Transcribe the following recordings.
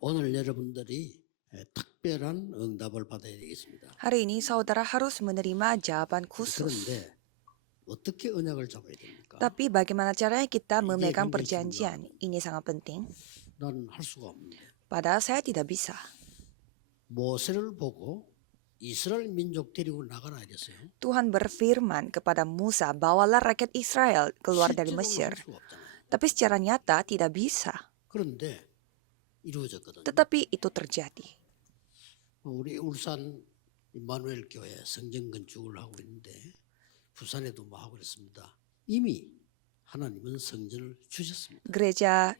오늘 여러분들이 특별한 응답을 받아야 되겠습니다. Hari ini saudara harus menerima jawaban khusus. 그런데 어떻게 언약을 잡아야 됩니까? Tapi bagaimana caranya kita 이게 memegang 굉장히 perjanjian? Ini sangat penting. 나는 할 수가 없는데. Padahal saya tidak bisa. 모세를 보고 이스라엘 민족 데리고 나가라 이랬어요. Tuhan berfirman kepada Musa, bawalah rakyat Israel keluar dari 실제로는 Mesir. 할 수가 없잖아요. Tapi secara nyata tidak bisa. 그런데 이루어졌거든요. Tetapi itu terjadi. 우리 울산 임마누엘 교회 성전 건축을 하고 있는데 부산에도 뭐 하고 있습니다. 이미 하나님은 성전을 주셨습니다. Gereja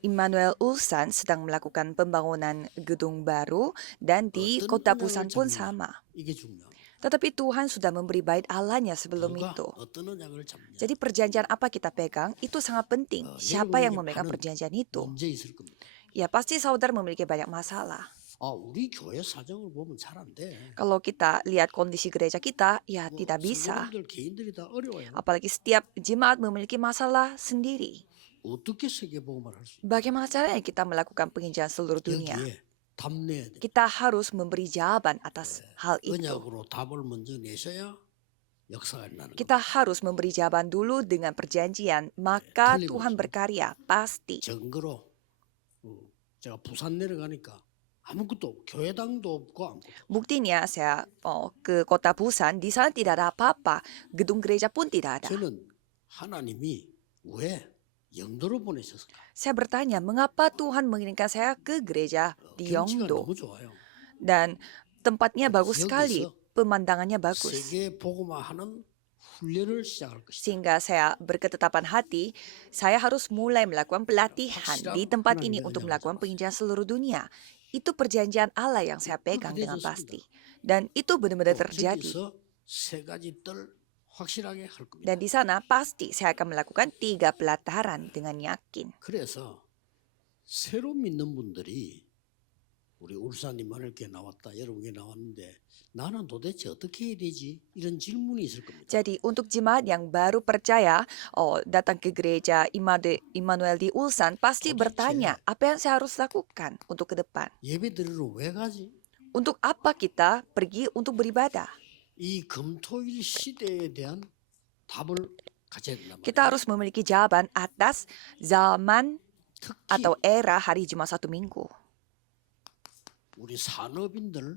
Immanuel Ulsan sedang melakukan pembangunan gedung baru dan di 어떤 kota 언약을 Busan pun 잡느냐, sama. 이게 중요합니다. Tetapi Tuhan sudah memberi bait Allahnya sebelum 누가 itu. 어떤 언약을 잡느냐. Jadi perjanjian apa kita pegang itu sangat penting. Siapa yang 여러분에게 memegang 많은 perjanjian itu? 문제 있을 겁니다. Ya pasti saudara memiliki banyak masalah. 우리 교회 사정을 보면 잘 안 돼. Kalau kita lihat kondisi gereja kita, ya tidak bisa. 성도님들 개인들이 다 어려워요. Apalagi setiap jemaat memiliki masalah sendiri. 어떻게 세계복음을 할 수? Bagaimana caranya kita melakukan penginjilan seluruh dunia? 여기에 답내야 돼. Kita harus memberi jawaban atas hal itu. 언약으로 답을 먼저 내셔야 역사가 일어나는 겁니다. Kita harus memberi jawaban dulu dengan perjanjian, maka 틀림없이. Tuhan berkarya, pasti. 증거로 제가 부산 내려가니까 아무것도 없고 교회당도 없고 아무것도. Buktinya saya ke kota Busan, di sana tidak ada apa-apa. Gedung gereja pun tidak ada. 저는 하나님이 왜 영도로 보내셨을까? Saya bertanya, mengapa Tuhan mengirimkan saya ke gereja di 경치가 Yeongdo? 너무 좋아요. Dan tempatnya bagus sekali, 여기서 pemandangannya bagus. 세계 복음화하는 훈련을 시작할 것이다. Sehingga saya berketetapan hati, saya harus mulai melakukan pelatihan di tempat ini untuk melakukan penginjilan seluruh dunia. Itu perjanjian Allah yang saya pegang dengan pasti. Dan itu benar-benar terjadi. 저기서 세 가지 뜰 확실하게 할 겁니다. Dan di sana pasti saya akan melakukan 3 pelataran dengan yakin. 그래서 새로 믿는 분들이 우리 울산 임마누엘교회 나왔다, 여러분께 나왔는데 나는 도대체 어떻게 해야 되지? 이런 질문이 있을 겁니다. Jadi untuk jemaat yang baru percaya datang ke gereja Immanuel di Ulsan pasti bertanya, apa yang saya harus lakukan untuk ke depan? 예배 드리러 왜 가지? Untuk apa kita pergi untuk beribadah? 이 금토일 시대에 대한 답을 가져야 된단 말이에요. Kita harus memiliki jawaban atas zaman 특히 atau era hari Jumat Satu Minggu. 우리 산업인들,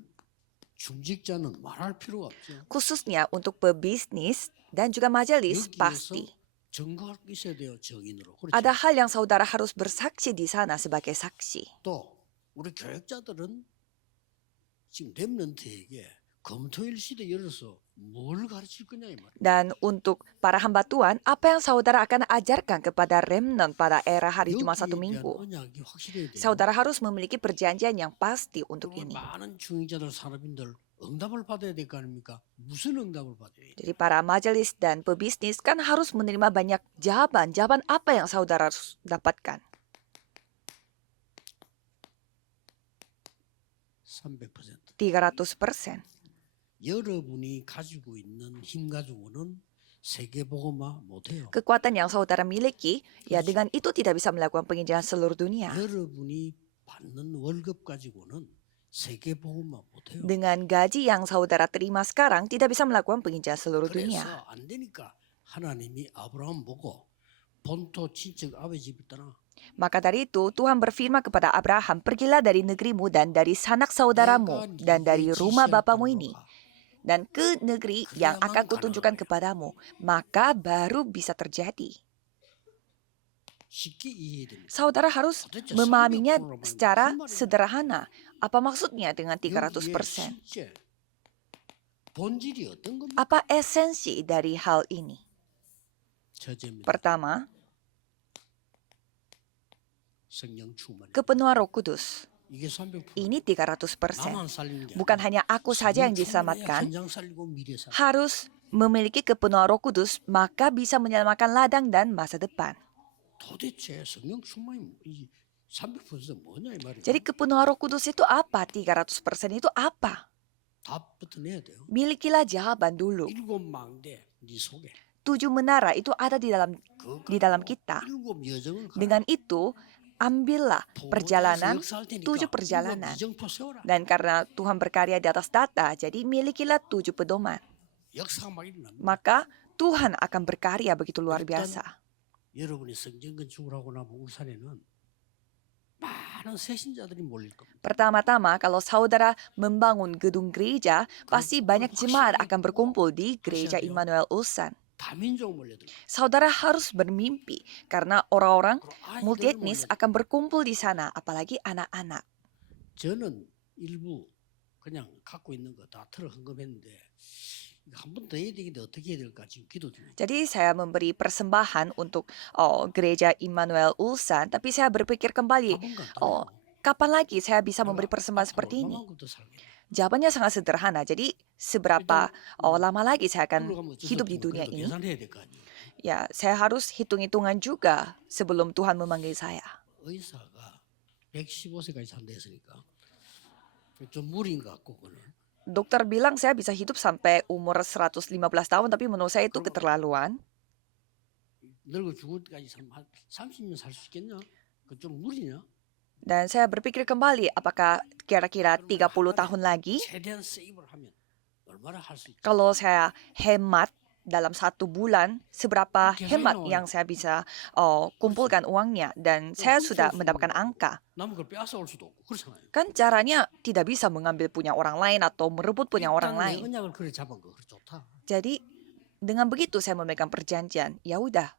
중직자는 말할 필요가 없죠. Khususnya untuk pebisnis dan juga majelis 여기에서 pasti. 증거할 게 있어야 돼요, 정인으로. 그렇죠? Ada hal yang saudara harus bersaksi di sana sebagai saksi. 또 우리 교역자들은 지금 렘넌트에게 금토일 시대 열어서 뭘 가르칠 거냐 이 말이에요. Dan untuk para hamba Tuhan, apa yang saudara akan ajarkan kepada remnant pada era hari Jumat Satu 여기에 대한 Minggu? 언약이 확실해야 돼요. Saudara harus memiliki perjanjian yang pasti untuk 정말 ini. 많은 중직자들, 산업인들 응답을 받아야 될 거 아닙니까? 무슨 응답을 받아야 돼요? Jadi para majelis dan pebisnis kan harus menerima banyak jawaban. Jawaban apa yang saudara harus dapatkan? 300%. 300%. 여러분이 가지고 있는 힘 가지고는 세계복음화 못해요. Kekuatan yang saudara miliki, ya dengan itu tidak bisa melakukan penginjilan seluruh dunia. 여러분이 받는 월급 가지고는 세계복음화 못해요. Dengan gaji yang saudara terima sekarang, tidak bisa melakukan penginjilan seluruh dunia. 그래서 안 되니까 하나님이 아브라함 보고 본토 친척 아버지 집을 떠나. Maka dari itu, Tuhan berfirman kepada Abraham, pergilah dari negerimu dan dari sanak saudaramu dan dari rumah bapamu ini. Dan ke negeri yang akan kutunjukkan kepadamu, maka baru bisa terjadi. 쉽게 이해해야 됩니다. Saudara harus memahaminya secara sederhana. Apa maksudnya dengan 300%? 실제 본질이 어떤 겁니까? Apa esensi dari hal ini? 저제입니다. Pertama, 성령 충만. kepenuhan Roh Kudus. 이게 300%. Ini 300%. 나만 살리는 게 Bukan 아니라 hanya aku saja 성령 yang 충만해야 diselamatkan, 현장 살리고 미래 살리고. harus memiliki kepenuhan Roh Kudus, maka bisa menyelamatkan ladang dan masa depan. 도대체 성령 충만이 이 300% 뭐냐 이 말이에요. Jadi kepenuhan Roh Kudus itu apa? 300% itu apa? 답부터 내야 돼요. Milikilah jawaban dulu. 7망대 네 속에. 7 menara itu ada di dalam kita. 일곱 여정을 가라. Dengan itu, ambillah 보호자에서 perjalanan, 역사할 테니까 7 일곱 perjalanan. 이정표 세워라. Dan karena Tuhan berkarya di atas data, jadi milikilah 7 pedoman. 역사가 막 일어납니다. Maka Tuhan akan berkarya begitu luar 일단 biasa. 여러분이 성전 건축을 하고 나면 울산에는 많은 새신자들이 몰릴 겁니다. Pertama-tama, kalau saudara membangun gedung gereja, pasti banyak jemaat akan berkumpul di gereja Immanuel Ulsan. 다민족 몰려들. Saudara harus bermimpi, karena orang-orang 그리고 아이들 multietnis 몰려. akan berkumpul di sana, apalagi anak-anak. 저는 일부 그냥 갖고 있는 거 다 털어 헌금했는데 한 번 더 해야 되는데 어떻게 해야 될까 지금 기도 중이에요. Jadi saya memberi persembahan untuk gereja Immanuel Ulsan, tapi saya berpikir kembali, 가본 거 oh, kapan lagi saya bisa memberi persembahan seperti ini? 얼마만큼 더 살겠나. Jawabannya sangat sederhana. Jadi seberapa lama lagi saya akan 그걸로 가면 어쩔 수 hidup 없지 di 뭐. dunia 그래도 ini? 계산해야 될 거 아니에요. Ya, saya harus hitung-hitungan juga sebelum Tuhan memanggil saya. 의사가 115세까지 산다 했으니까 좀 무리인 것 같고 그거는. Dokter bilang saya bisa hidup sampai umur 115 tahun, tapi menurut saya itu keterlaluan. 늙어 죽을 때까지 한 30년 살 수 있겠냐? 그 좀 무리냐? Dan saya berpikir kembali, apakah kira-kira 30 tahun lagi, 최대한 세이브를 하면 얼마나 할 수 있지? kalau saya hemat dalam 1 bulan, seberapa hemat yang saya bisa kumpulkan uangnya, dan saya sudah mendapatkan angka. 남은 걸 빼앗아 올 수도 없고 그렇잖아요. Kan caranya tidak bisa mengambil punya orang lain atau merebut punya orang 일단 내 lain. 언약을 그래 잡은 거 그래 좋다. Jadi dengan begitu saya memegang perjanjian. Ya udah,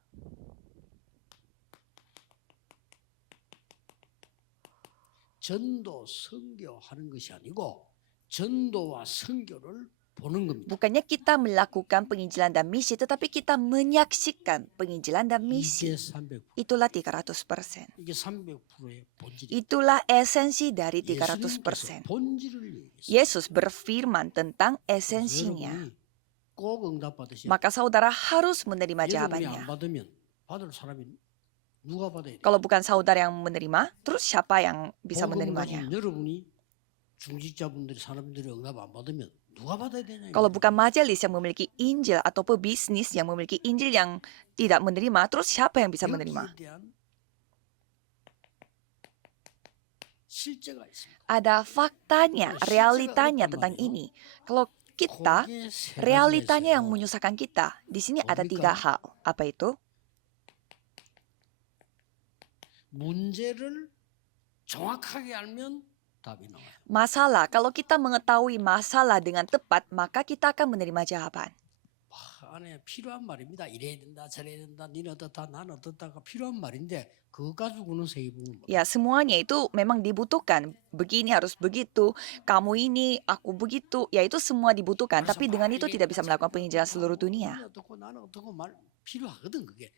전도 선교하는 것이 아니고 전도와 선교를 보는 겁니다. bukannya kita melakukan penginjilan dan misi, tetapi kita menyaksikan penginjilan dan 이게 misi. 300%. Itulah 300%. 이게 300%의 본질이. Itulah esensi dari 예수님께서 300%. 본질을 얘기했어요. Yesus berfirman tentang esensinya. 여러분이 꼭 응답받으셔야 돼요. Maka saudara harus menerima 여러분이 안 jawabannya. 받으면 받을 사람이 누가 받아야 돼요? Kalau bukan saudara yang menerima, terus siapa yang bisa 복음 menerimanya? 가진 여러분이 중직자분들이 사람들이 응답 안 받으면 누가 받아야 되냐? Kalau bukan majelis yang memiliki Injil atau pebisnis yang memiliki Injil yang tidak menerima, terus siapa yang bisa menerima? 여기에 대한 실제가 있습니다. Ada faktanya, realitanya tentang ini. Kalau kita, 거기에 세 가지가 realitanya yang 있어요. menyusahkan kita. Di sini ada 3 hal. Apa itu? 문제를 정확하게 알면 답이 나와요. Masalah. Kalau kita mengetahui masalah dengan tepat, maka kita akan menerima jawaban. 와, 안에 필요한 말입니다. 이래야 된다, 저래야 된다, 니는 어떻다, 나는 어떻다가 필요한 말인데 그것 가지고는 세계복음을 Ya, semuanya itu memang dibutuhkan. Begini harus begitu, kamu ini, aku begitu. Ya, itu semua dibutuhkan. Tapi dengan itu tidak bisa melakukan penginjilan seluruh dunia. 어떻고 나는 어떻고 말 필요하거든 그게.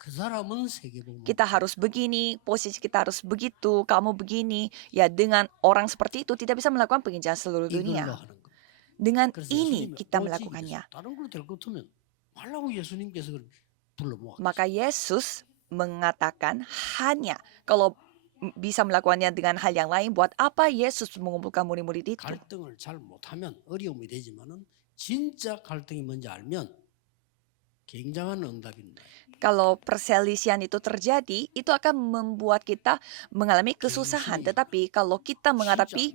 그 사람은 세계복음. Kita harus begini, posisi kita harus begitu, kamu begini. Ya, dengan orang seperti itu tidak bisa melakukan penginjilan seluruh 이걸로 dunia. 하는 거. Dengan 그래서 ini 예수님이 kita 오직 melakukannya. 예수. 다른 걸로 될 것 같으면 말라고 예수님께서 그걸 불러 모아. Maka Yesus mengatakan hanya kalau bisa melakukannya dengan hal yang lain, buat apa Yesus mengumpulkan murid-murid itu? 갈등을 잘 못하면 어려움이 되지만은 진짜 갈등이 뭔지 알면 굉장한 응답입니다. Kalau perselisihan itu terjadi, itu akan membuat kita mengalami kesusahan. Tetapi kalau kita menghadapi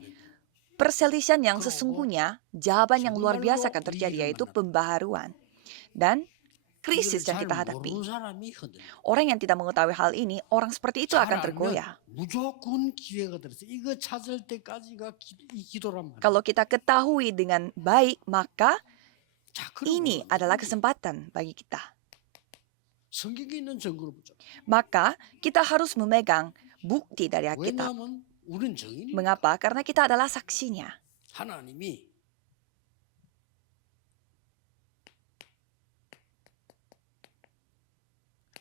perselisihan yang sesungguhnya, jawaban yang luar biasa akan terjadi, yaitu pembaharuan dan krisis yang kita hadapi. Orang yang tidak mengetahui hal ini, orang seperti itu akan tergoyah. 무조건 기회가 들어서 이거 찾을 때까지가 이 기도란 말이야. Kalau kita ketahui dengan baik, maka 자, 그럼 ini adalah kesempatan bagi kita. 성경에 있는 증거를 보자. Maka kita harus memegang bukti dari Alkitab. 왜냐하면 우리는 증인이니까. Mengapa? Karena kita adalah saksinya. 하나님이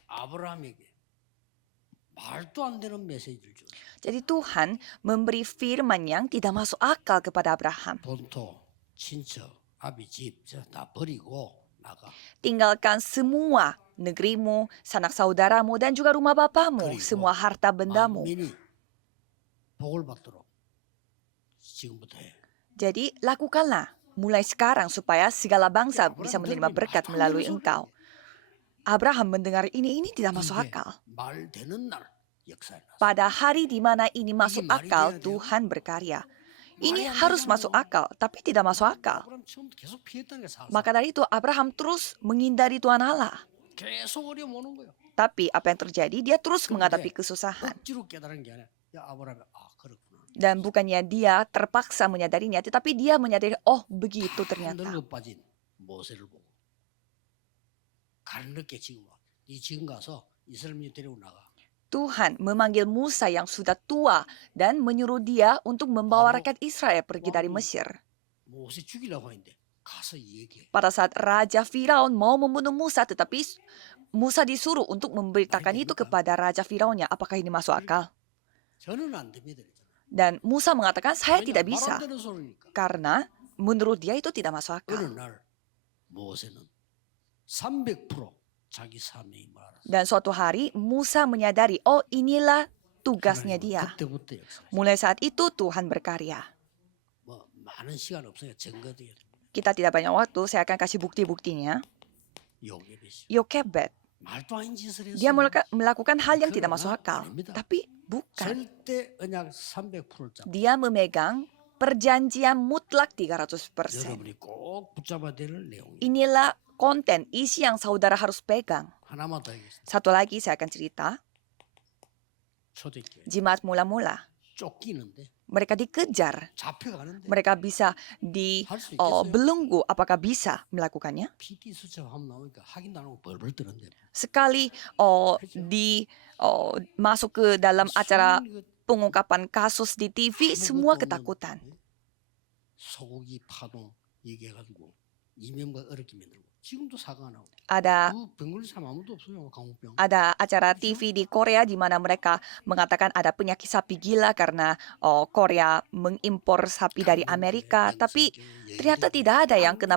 아브라함에게 말도 안 되는 메시지를 줘. Jadi Tuhan memberi firman yang tidak masuk akal kepada Abraham. 본토, 친척, 아비 집, 다 버리고 나가. Tinggalkan semua negerimu, sanak saudaramu, dan juga rumah bapamu, 그리고 semua harta bendamu. 만민이 복을 받도록 지금부터 해. Jadi lakukanlah mulai sekarang supaya segala bangsa bisa menerima berkat melalui engkau. Abraham mendengar ini tidak masuk 이게 akal. 말 되는 날 역사에 나서. pada hari di mana ini masuk 말이 akal, 돼야 돼요? Tuhan berkarya. Ini 말이 안 harus 되잖아요. masuk akal, tapi tidak masuk akal. 아브라함 처음부터 계속 피했다는 게 사실. Maka dari itu Abraham terus menghindari Tuhan Allah. 계속 어려움 오는 거예요. Tapi apa yang terjadi? Dia terus 근데 menghadapi kesusahan. 억지로 깨달은 게 아니라 야 아브라함이 그렇구나. Dan bukannya dia terpaksa menyadarinya, tetapi dia menyadari, oh begitu ternyata. 늙어 빠진 모세를 보고 가르게 지금 와. 네 지금 가서 이스라엘 데리고 나가. Tuhan memanggil Musa yang sudah tua dan menyuruh dia untuk membawa rakyat Israel pergi dari Mesir. 모세 죽이려고 했는데 가서 얘기해. Pada saat Raja Firaun mau membunuh Musa, tetapi Musa disuruh untuk memberitakan itu kepada Raja Firaunnya. Apakah ini masuk akal? 저는 안 됩니다. Dan Musa mengatakan, saya tidak bisa. 말안 되는 소리니까. Karena menurut dia itu tidak masuk 어느 akal. 날 모세는 300% 자기 사명임을 알았어. Dan suatu hari Musa menyadari, oh inilah tugasnya dia. 그때부터 역사. Mulai saat itu Tuhan berkarya. 뭐 많은 시간 없으니까 증거돼야 됩니다. Kita tidak banyak waktu, saya akan kasih bukti-buktinya. 요게벳이 Yokebed, 말도 아닌 짓을 dia 했어요. melakukan hal yang tidak masuk akal. Tapi bukan. 절대 언약 300%를 잡고 Dia memegang perjanjian mutlak 300%. 여러분이 꼭 붙잡아야 될 내용이 Inilah konten, isi yang saudara harus pegang. 하나만 더 하겠습니다. Satu lagi saya akan cerita, 초대교회 jemaat mula-mula. 쫓기는데 Mereka dikejar, 잡혀가는데 mereka bisa 할 수 있겠어요? dibelenggu. Apakah bisa melakukannya? PT 수첩 한번 나오니까 확인도 안 하고 벌벌 뜨는데 Sekali masuk ke dalam acara pengungkapan kasus di TV, semua ketakutan. 소고기 파동 얘기해가지고 이명박 어렵게 만들고 지금도 사과 안 하고 Ada 병 걸린 사람 아무도 없어요. 강우병. ada acara TV di Korea di mana mereka mengatakan ada penyakit sapi gila karena Korea mengimpor sapi dari Amerika, tapi ternyata tidak ada yang kena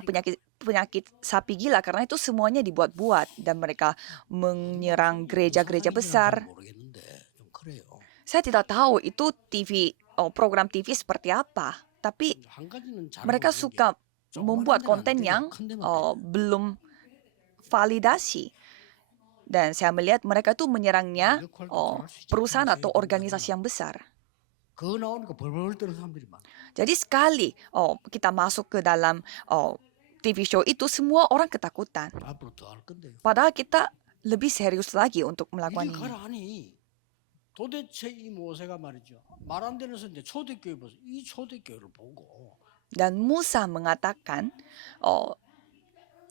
penyakit sapi gila karena itu semuanya dibuat-buat dan mereka menyerang gereja-gereja besar. 모르겠는데 좀 그래요. Saya tidak tahu itu TV program TV seperti apa, tapi 한 가지는 잘 mereka 모르는 게 suka 조그마한 membuat 데는 안 konten 되고 yang 큰 데만 돼요. belum validasi. Dan saya melihat mereka tuh menyerangnya perusahaan atau organisasi yang besar. 그거 나오니까 벌벌 뜨는 사람들이 많아. Jadi sekali kita masuk ke dalam TV show itu, semua orang ketakutan. 앞으로 더 할 건데요. Padahal kita lebih serius lagi untuk 이리 melakukan ini. 가라니. 도대체 이 모세가 말이죠. 말 안 되는 선데 초대교회 보세요. 이 초대교회를 보고 Dan Musa mengatakan,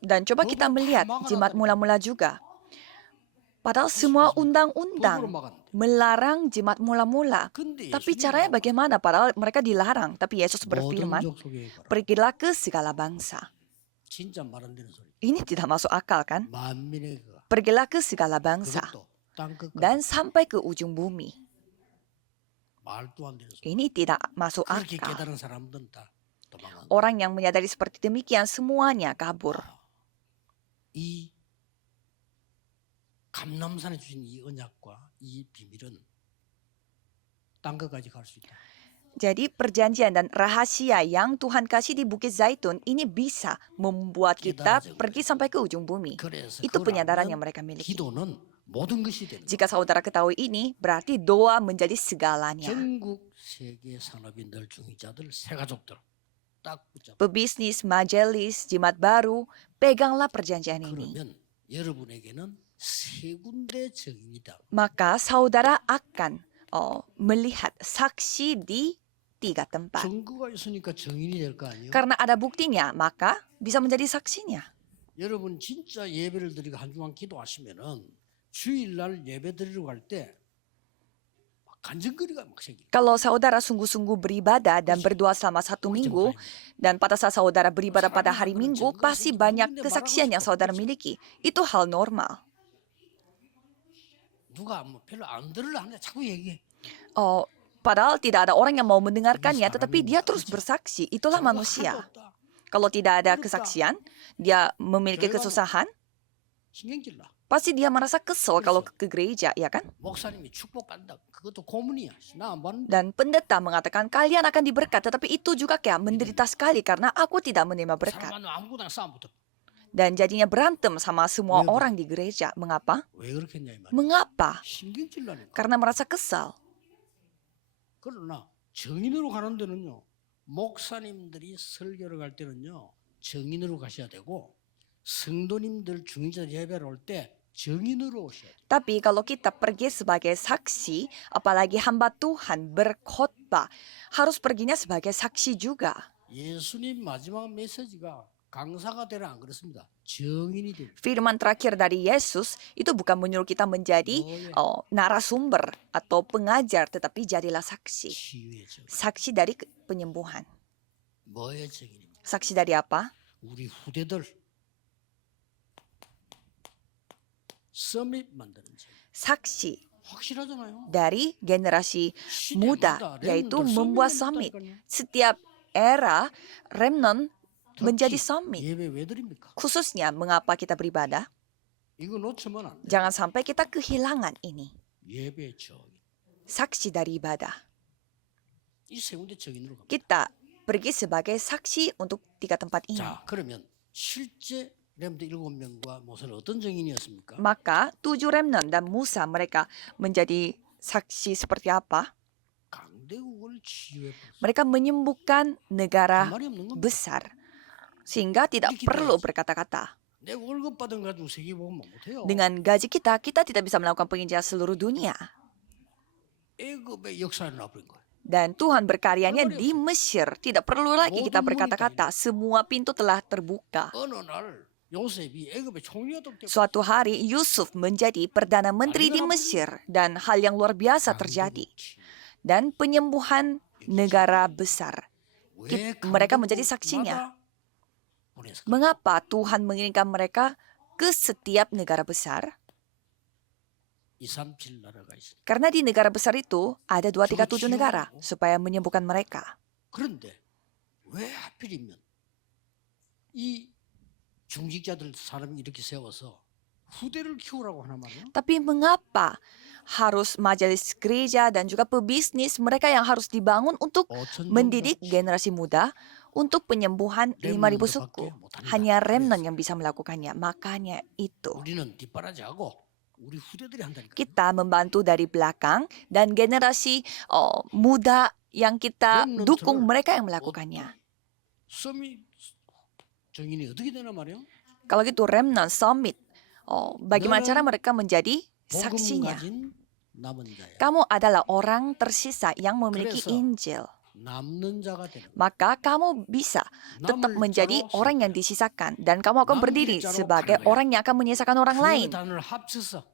dan coba kita melihat jemaat mula-mula juga. Padahal semua 법으로 undang-undang 막았는데. melarang jemaat mula-mula. 근데 Tapi 예수님은 caranya bagaimana? Padahal mereka dilarang. Tapi Yesus 모든 berfirman, 족속에 가라. pergilah ke segala bangsa. 진짜 말 안 되는 소리. Ini tidak masuk akal kan? 만민의 가. Pergilah ke segala bangsa 그것도 땅 끝까지. dan sampai ke ujung bumi. 말도 안 되는 소리. Ini tidak masuk 그렇게 akal. 깨달은 사람들은 다 도망간. Orang yang menyadari seperti demikian semuanya kabur. 이 감람산에 주신 이 언약과 이 비밀은 땅 끝까지 갈 수 있다. Jadi perjanjian dan rahasia yang Tuhan kasih di Bukit Zaitun ini bisa membuat kita pergi sampai ke ujung bumi. 그래서 Itu 그걸 penyadaran 알면 yang mereka miliki. 기도는 모든 것이 되는 거예요. Jika saudara ketahui ini, berarti doa menjadi segalanya. 전국 세계 산업인들 중위자들 새 가족들 딱 붙잡고 Pebisnis, majelis, jemaat baru, peganglah perjanjian ini. 그러면 여러분에게는 세 군데 증인이다. Maka saudara akan melihat saksi di 3 tempat. 증거가 있으니까 증인이 될 거 아니에요? Karena ada buktinya, maka bisa menjadi saksinya. 여러분 진짜 예배를 드리고 한 주간 기도하시면은 주일날 예배 드리러 갈 때 간증거리가 막 생겨. Kalau saudara sungguh-sungguh beribadah dan berdoa selama 1 minggu, dan pada saat saudara beribadah pada hari Minggu, pasti banyak kesaksian yang saudara miliki. Itu hal normal. 누가 뭐 별로 안 들으려 하는데 자꾸 얘기해. Padahal tidak ada orang yang mau mendengarkannya, tetapi dia terus bersaksi. Itulah 자꾸 manusia. 하나도 없다. Kalau tidak ada kesaksian, dia memiliki kesusahan, 신경질 나. pasti dia merasa kesel kalau ke gereja, ya kan? 목사님이 축복한다. 그것도 고문이야. 나 안 받는다. Dan pendeta mengatakan kalian akan diberkat, tetapi itu juga kayak menderita sekali karena aku tidak menerima berkat. 사람은 아무거나 싸움 붙어. dan jadinya berantem sama semua Iya, Bu. orang di gereja. Mengapa? 왜 그렇겠냐 이 말이야. Mengapa? 신경질 나니까. Karena merasa kesal. 그러나 정인으로 가는 데는요. 목사님들이 설교를 갈 때는요. 정인으로 가셔야 되고 성도님들 중직자 예배를 올 때 정인으로 오셔야 돼요. Tapi kalau kita pergi sebagai saksi, apalagi hamba Tuhan berkhotbah, harus perginya sebagai saksi juga. 예수님 마지막 메시지가 강사가 되라 안 그렇습니다. 정인이 되라. Firman terakhir dari Yesus itu bukan menyuruh kita menjadi narasumber atau pengajar, tetapi jadilah saksi. 치유의 정. Saksi dari penyembuhan. 뭐의 정인입니까? Saksi dari apa? 우리 후대들 서밋 만드는 정. Saksi 확실하잖아요. dari generasi muda, 시대마다 yaitu 렘넌트를 membuat 서밋 summit. 만든다니까요. Setiap era, remnant menjadi 특히 summit. 예배 왜 드립니까? Khususnya mengapa kita beribadah? 이거 놓치면 안 돼. Jangan sampai kita kehilangan ini. 예배 정인. Saksi dari ibadah. 이 세 군데 정인으로 갑니다. Kita pergi sebagai saksi untuk 3 tempat ini. 자, 그러면 실제 렘드 7명과 모세는 어떤 정인이었습니까? Maka 7 remnant dan Musa mereka menjadi saksi seperti apa? 강대국을 치유해 버렸어요. Mereka menyembuhkan negara 말이 없는 겁니다. besar. Sehingga tidak perlu berkata-kata. 내 월급 받은 가지고 세계 보면 못해요. Dengan gaji kita tidak bisa melakukan penginjilan seluruh dunia. 애굽의 역사를 놔버린 거예요. Dan Tuhan berkaryanya di Mesir. Tidak perlu lagi kita 모든 문이 berkata-kata. Semua pintu telah terbuka. 어느 날 요셉이 애굽의 총리가 됐고 Suatu hari Yusuf menjadi Perdana Menteri di Mesir. Dan hal yang luar biasa terjadi. Dan penyembuhan negara besar. Mereka menjadi saksinya. Mengapa Tuhan mengirimkan mereka ke setiap negara besar? 237 나라가 있어요. Karena di negara besar itu ada 237 negara supaya menyembuhkan mereka. 그런데 왜 하필이면 이 중직자들 사람이 이렇게 세워서 후대를 키우라고 하나 말이야? Tapi mengapa harus majelis gereja dan juga pebisnis mereka yang harus dibangun untuk 5천 mendidik generasi muda untuk penyembuhan 5.000 suku? Hanya remnant yang bisa melakukannya. Makanya itu. 우리는 뒷바라지하고 우리 후대들이 한다니까. Kita membantu dari belakang dan generasi muda yang kita dukung mereka yang melakukannya. 섬이 정인이 어떻게 되나 말이야? Kalau gitu remnant summit, bagaimana cara mereka menjadi 복음 saksinya? 가진 남은 자야. Kamu adalah orang tersisa yang memiliki 그래서 Injil. 남는 자가 되는 거야. Maka kamu bisa tetap 남을 menjadi 자로 orang yang disisakan dan kamu akan berdiri sebagai orang yang akan menyisakan orang lain. 그 단어를 합쳐서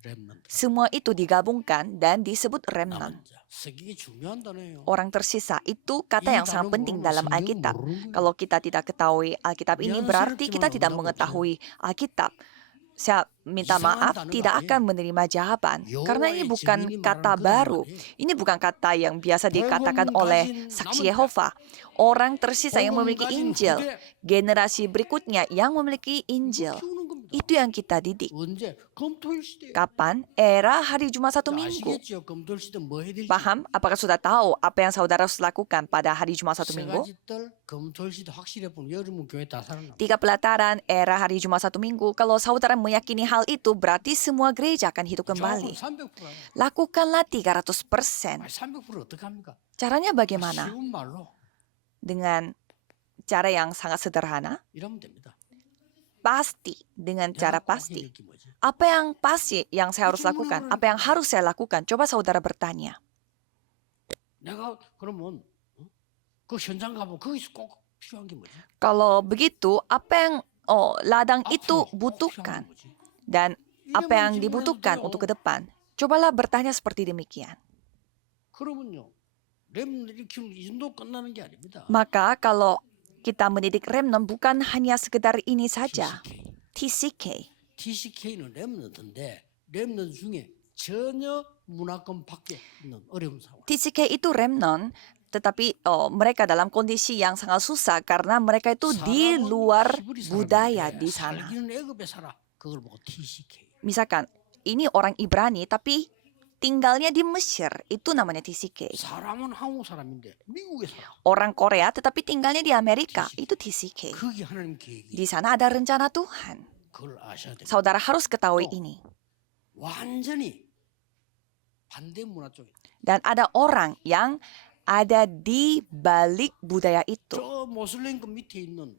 렘넌트. Semua itu digabungkan dan disebut remnant. 남은 자. 세계가 중요한 단어예요. Orang tersisa itu kata yang sangat penting dalam Alkitab. Kalau kita tidak ketahui Alkitab ini berarti kita tidak mengetahui Alkitab. Saya minta maaf tidak akan menerima jawaban. Karena ini bukan kata baru. Ini bukan kata yang biasa dikatakan oleh saksi Yehova. Orang tersisa yang memiliki Injil. Generasi berikutnya yang memiliki Injil. Itu yang kita didik. 언제? 검토일 시대. Kapan? Era hari Jumat satu minggu. 아시겠죠? 검토일 시대 뭐 해야 될지. Paham? Apakah sudah tahu apa yang saudara harus lakukan pada hari Jumat satu 세 minggu? 가지 뜰 검토일 시대 확실해 보면 여러분 교회 다 살아나. 3 pelataran era hari Jumat satu minggu. Kalau saudara meyakini hal itu, berarti semua gereja akan hidup kembali. 300%. Lakukanlah 300%. 300% 어떻게 합니까? Caranya bagaimana? 쉬운 말로 Dengan cara yang sangat sederhana. 이러면 됩니다. Pasti. Dengan cara 내가 꼭 pasti. 해야 될게 뭐지? Apa yang pasti yang saya harus lakukan? Apa yang harus saya lakukan? Coba saudara bertanya. 내가 그러면 그 현장 가보면 거기서 꼭 필요한 게 뭐지? Kalau begitu, apa yang ladang itu 앞으로 꼭 필요한 butuhkan? 게 뭐지? Dan apa yang dibutuhkan untuk ke depan? Cobalah bertanya seperti demikian. 그러면요. 렘들이 키우는 이 정도 끝나는 게 아닙니다. Maka kalau kita mendidik remnant bukan hanya sekedar ini saja. TCK. TCK. TCK는 렘넌트인데 렘넌트 중에 전혀 문화권 밖에 있는 어려운 상황. TCK itu remnant, tetapi mereka dalam kondisi yang sangat susah karena mereka itu di luar budaya di sana. 살기는 애굽에 살아. 그걸 보고 TCK. Misalkan, ini orang Ibrani tapi tinggalnya di Mesir. Itu namanya TCK. 사람은 한국 사람인데 미국에 살아. Orang Korea tetapi tinggalnya di Amerika. Itu TCK. 그게 하나님 계획이. Di sana ada rencana Tuhan. 그걸 아셔야 됩니다. Saudara harus ketahui 또. ini. 완전히 반대 문화 쪽에. Dan ada orang yang ada di balik budaya itu. 저 모슬렘 그 밑에 있는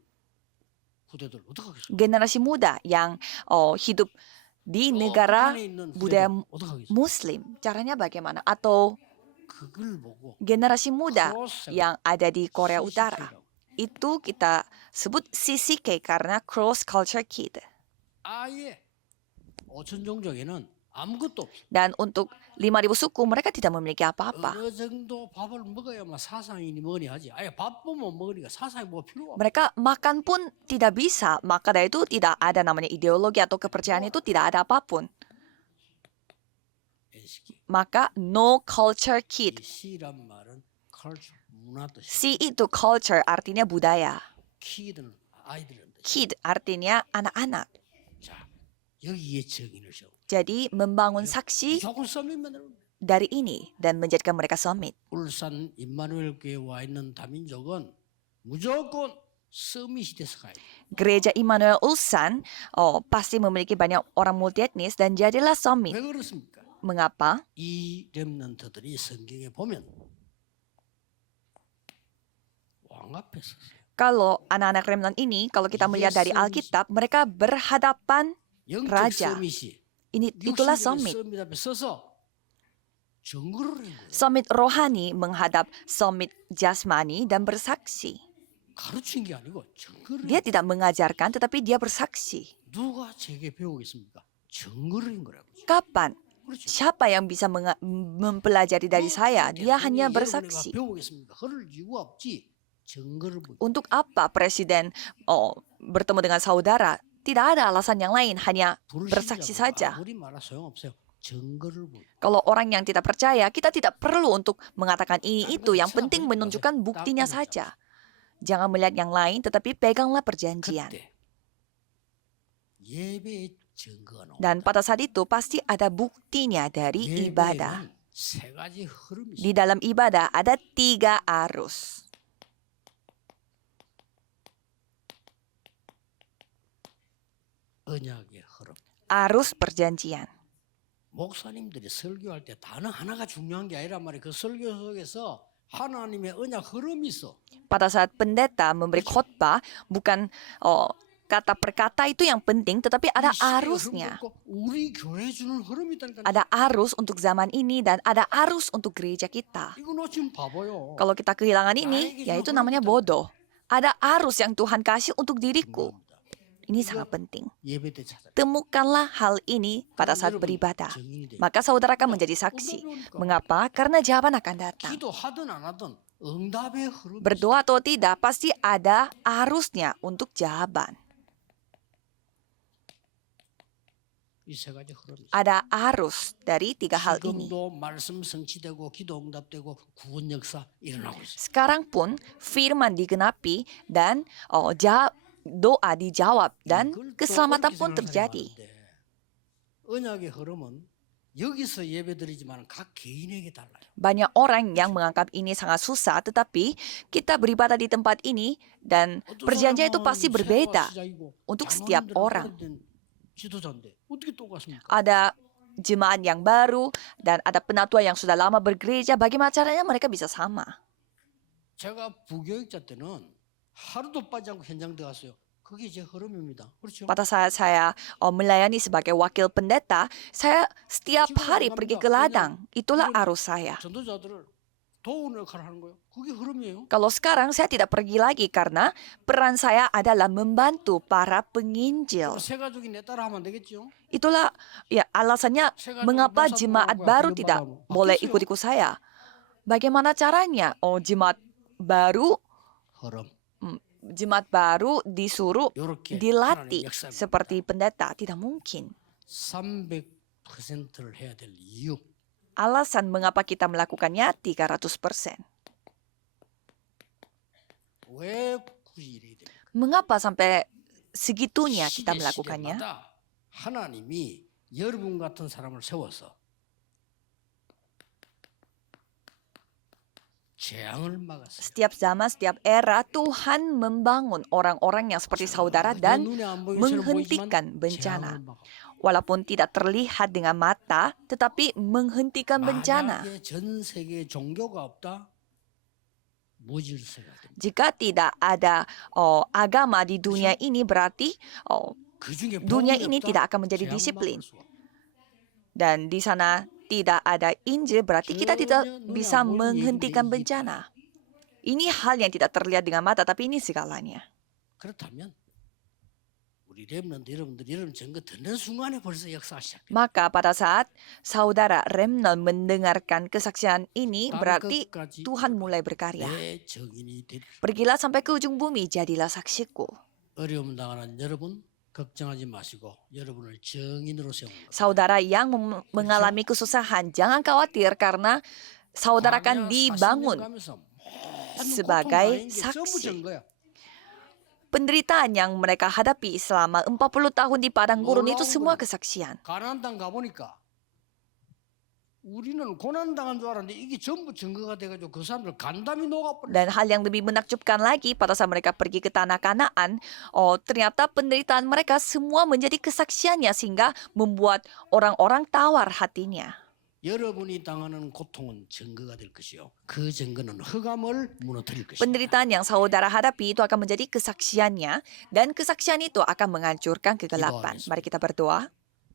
후대들 어떡하겠어요? Generasi muda yang hidup di negara 북한에 있는 budaya 후대들 어떡하겠어요? Muslim. Caranya bagaimana? Atau 그걸 보고 generasi muda 크로스 yang ada di Korea Utara. CCK라고. Itu kita sebut CCK karena Cross Culture Kid. 아예 5천 종족에는 아무것도 없어. Dan untuk 5.000 suku mereka tidak memiliki apa-apa. 어느 정도 밥을 먹어야만 사상인이 먹으니 하지. 아예 밥 보면 먹으니까 사상이 뭐 필요 없어. Mereka makan pun tidak bisa. Maka dari itu tidak ada namanya ideologi atau kepercayaan itu tidak ada apapun. Maka no culture kid. 이 C란 말은 culture, 문화 뜻이. C itu culture artinya budaya. 키드는 아이들은 뜻이. Kid artinya anak-anak. 자, 여기에 정의를 세워. Jadi membangun saksi 조금 서밋만 해도 dari ini dan menjadikan mereka summit. 울산 임마누엘 교회에 와 있는 다민족은 무조건 서밋이 돼서 가야 돼. Gereja Immanuel Ulsan pasti memiliki banyak orang multietnis dan jadilah summit. 왜 그렇습니까? Mengapa? 이 렘넌트들이 성경에 보면 왕 앞에 섰어요. Kalau anak-anak remnant ini, kalau kita melihat dari Alkitab, mereka berhadapan 영적 raja. 서밋이 Itulah 육신적인 summit. 서밋 앞에 서서 정거를 한 거예요. Summit rohani menghadap summit jasmani dan bersaksi. 가르친 게 아니고 정거를. Dia tidak mengajarkan, tetapi dia bersaksi. 누가 제게 배우겠습니까? 정거를 한 거라고. Kapan? 그렇죠. Siapa yang bisa mempelajari dari saya? Dia hanya 여러분이 bersaksi. 배우겠습니까? 그럴 이유가 없지. 정거를 보여. Untuk apa presiden bertemu dengan saudara? Tidak ada alasan yang lain, hanya bersaksi saja. 아무리 말하 소용없어요. 증거를 보여. Kalau orang yang tidak percaya, kita tidak perlu untuk mengatakan ini itu. Yang penting menunjukkan buktinya saja. Jangan melihat yang lain, tetapi peganglah perjanjian. 그때 예배의 증거가 나옵니다. Dan pada saat itu pasti ada buktinya dari ibadah. 예배에는 세 가지 흐름이 Di 있어요. dalam ibadah ada 3 arus. 언약의 흐름. Arus perjanjian. 목사님들이 설교할 때 단어 하나가 중요한 게 아니란 말이에요. 그 설교 속에서 하나님의 언약 흐름이 있어. Pada saat pendeta memberi khotbah, bukan kata per kata itu yang penting, tetapi ada 이 시대의 arusnya. 흐름도 있고 우리 교회 주는 흐름이 있다니까. Ada arus untuk zaman ini dan ada arus untuk gereja kita. 이거 놓치면 바보요. Kalau kita kehilangan ini, ya itu namanya bodoh. Ada arus yang Tuhan kasih untuk diriku. Ini sangat penting. 예배 때 찾아. Temukanlah hal ini pada saat beribadah. Maka saudara akan menjadi saksi. Mengapa? Karena jawaban akan datang. 기도하든 안 하든 응답의 흐름이 있어. Berdoa atau tidak, pasti ada arusnya untuk jawaban. 이 세 가지 흐름이 있어. Ada arus dari 3 hal ini. 지금도 말씀 성취되고 기도 응답되고 구원 역사 일어나고 있어. Sekarang pun firman digenapi dan doa dijawab dan keselamatan pun terjadi. 언약의 흐름은 여기서 예배드리지만 각 개인에게 달라요. Banyak orang yang menganggap ini sangat susah, tetapi kita beribadah di tempat ini dan perjanjian itu pasti berbeda untuk setiap orang. 지도자인데 어떻게 똑같습니까? Ada jemaat yang baru dan ada penatua yang sudah lama bergereja. Bagaimana caranya mereka bisa sama? 제가 부교육자 때는 하루도 빠지 않고 현장 들어갔어요. 그게 제 흐름입니다. 그렇죠? Pada saat saya melayani sebagai wakil pendeta, saya setiap hari pergi ke ladang. Itulah arus saya. 전도자들을 도우는 역할을 하는 거예요. 그게 흐름이에요. Kalau sekarang saya tidak pergi lagi karena peran saya adalah membantu para penginjil. 새 가족이 내 따라 하면 되겠죠? Itulah ya alasannya mengapa jemaat baru tidak boleh ikut-ikut saya. Bagaimana caranya? Jemaat baru disuruh 요렇게 dilatih 하나님 역사입니다. seperti pendeta. Tidak mungkin. 300%를 해야 될 이유. Alasan mengapa kita melakukannya 300%. 왜 굳이 이래야 됩니까? Mengapa sampai segitunya kita 시대 melakukannya? 시대마다 하나님이 여러분 같은 사람을 세워서 재앙을 막았어요. Setiap zaman, setiap era, Tuhan membangun orang-orang yang seperti saudara dan 눈에 안 보이는 것처럼 menghentikan 보이지만 bencana. 재앙을 막아. Walaupun tidak terlihat dengan mata, tetapi menghentikan bencana. 만약에 전 세계에 종교가 없다, 무질서가 됩니다. Jika tidak ada agama di dunia ini, berarti 그 중에 dunia 복음이 ini 없다, tidak akan menjadi 재앙을 disiplin. 막을 수가 없다. Dan di sana tidak ada Injil, berarti kita tidak bisa menghentikan bencana. Ini hal yang tidak terlihat dengan mata, tapi ini segalanya. 그렇다면 우리 렘넌트 여러분들이 여러분 증거 듣는 순간에 벌써 역사가 시작돼요. Maka pada saat saudara remnant mendengarkan kesaksian ini, berarti 끝까지 Tuhan mulai berkarya. 내 증인이 되리. Pergilah sampai ke ujung bumi, jadilah saksiku. 어려움 당하는 여러분 걱정하지 마시고 여러분을 증인으로 세웁니다. Saudara yang mengalami kesusahan, jangan khawatir karena saudara akan dibangun sebagai saksi. Penderitaan yang mereka hadapi selama 40 tahun di padang gurun itu semua kesaksian. 가나안 땅 가보니까 우리는 고난 당한 줄 알았는데 이게 전부 증거가 돼가지고 그 사람들 간담이 녹아버려. Dan hal yang lebih menakjubkan lagi pada saat mereka pergi ke tanah Kanaan, ternyata penderitaan mereka semua menjadi kesaksiannya sehingga membuat orang-orang tawar hatinya. 여러분이 당하는 고통은 증거가 될 것이요. 그 증거는 흑암을 무너뜨릴 것이다. Penderitaan yang saudara hadapi itu akan menjadi kesaksiannya dan kesaksian itu akan menghancurkan kegelapan. Mari kita berdoa.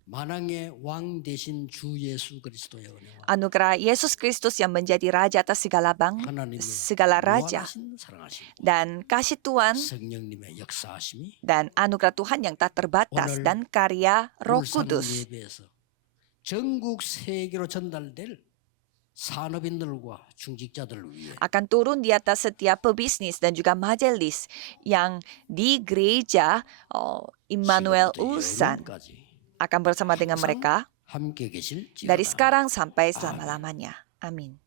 만왕의 왕 대신 주 예수 그리스도의 은혜와 Anugerah Yesus Kristus yang menjadi raja atas segala 하나님의 segala raja 무한하신 사랑하심 dan kasih Tuhan 성령님의 역사하심이 dan anugerah Tuhan yang tak terbatas 오늘 dan karya Roh 울산 Kudus 예배에서 전국 세계로 전달될 산업인들과 중직자들을 위해 akan turun di atas setiap pebisnis dan juga majelis yang di gereja Immanuel 지금부터 Ulsan 영원까지 akan bersama dengan mereka 함께 계실지어다. dari sekarang sampai selama-lamanya. Amin.